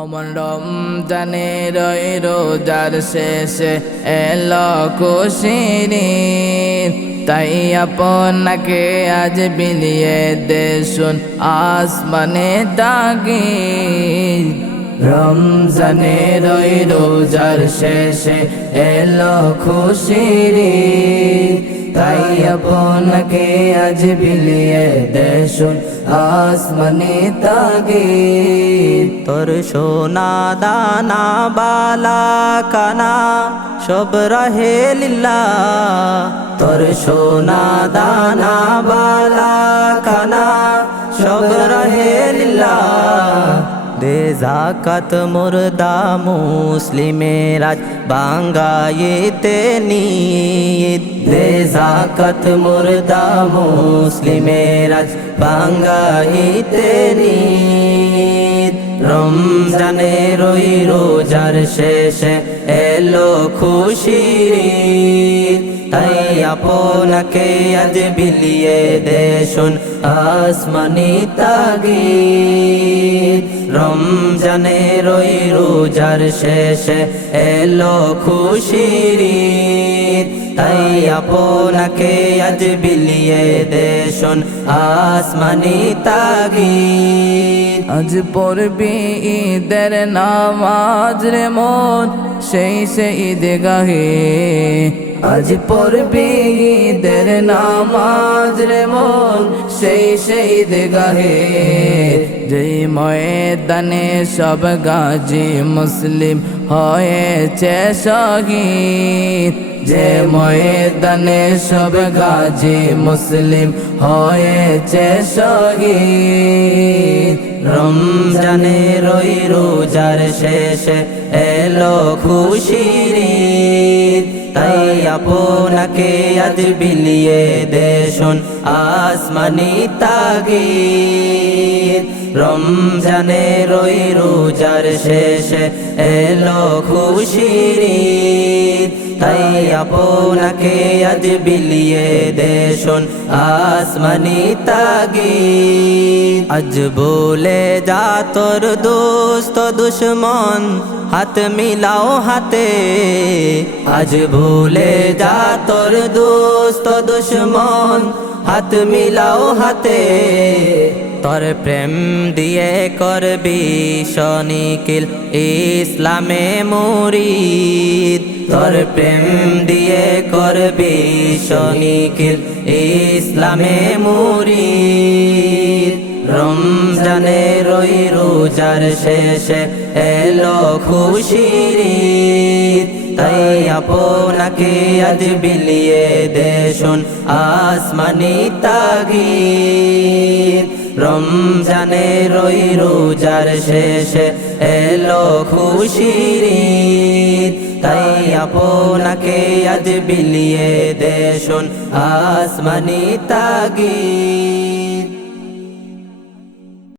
অমন রমজানের ওই রোজার শেষে এলো খুশির ঈদ, তাই আপনাকে আজ বিলিয়ে দেশুন আসমানে তাগিদ। রমজানের ওই রোজার শেষে এলো খুশির ঈদ, তাই আপনাকে আজ বিলিয়ে দেশুন আসমানে তাগিদ। তোর সোনা দানা বালা কানা সব রহে লিল্লাহ, তোর সোনা দানা বালা কানা সব রহে লিল্লাহ। দে যাকাত মুর্দা মুসলিমের আজ বাঙ্গায়েতে নিদ, দে যাকাত মুর্দা মুসলিমের আজ বাঙ্গায়েতে নিদ। রমজানের ওই রোজার শেষে এলো খুশির ঈদ, তাই আপনাকে আজ বিলিয়ে দেশুন আসমানি তাগিদ। রমজানের ওই রোজার শেষে এলো খুশির ঈদ, তাই আপনাকে আজ বিলিয়ে দেশুন আসমানি তাগিদ। আজ পড়বি ঈদের নামাজ রে মন সেই সে ঈদগাহে, আজ পড়বি ঈদের নামাজ রে মন সেই সে ঈদগাহে। যেই ময়দানে সব গাজী মুসলিম হয়েছে শহীদ, যে ময়দানে সব গাজী মুসলিম হয়েছে শহীদ। রমজানের ওই রোজার শেষে এলো খুশির ঈদ, তাই আপনাকে আজ বিলিয়ে দেশুন আসমানি তাগিদ। রমজানের ওই রোজার শেষে এলো খুশির ঈদ, তাই আপনাকে আজ বিলিয়ে দেশুন আসমানি তাগিদ। আজ বলে যা তোর দোস্ত দুশ্মন হাত মিলাও হাতে, আজ ভুলে যা তোর দোস্ত দুশ্মন হাত মিলাও হাতে। তোর প্রেম দিয়ে করবি শনিকিল ইসলামে মুরিদ, তোর প্রেম দিয়ে করবি শনিকিল ইসলামে মুরিদ। রমজানের ওই রোজার শেষে এলো খুশির ঈদ, তাই আপনাকে আজ বিলিয়ে দেশুন আসমানি তাগিদ। রমজানের ওই রোজার শেষে এলো খুশির ঈদ, তাই আপনাকে আজ বিলিয়ে দেশুন আসমানি তাগিদ।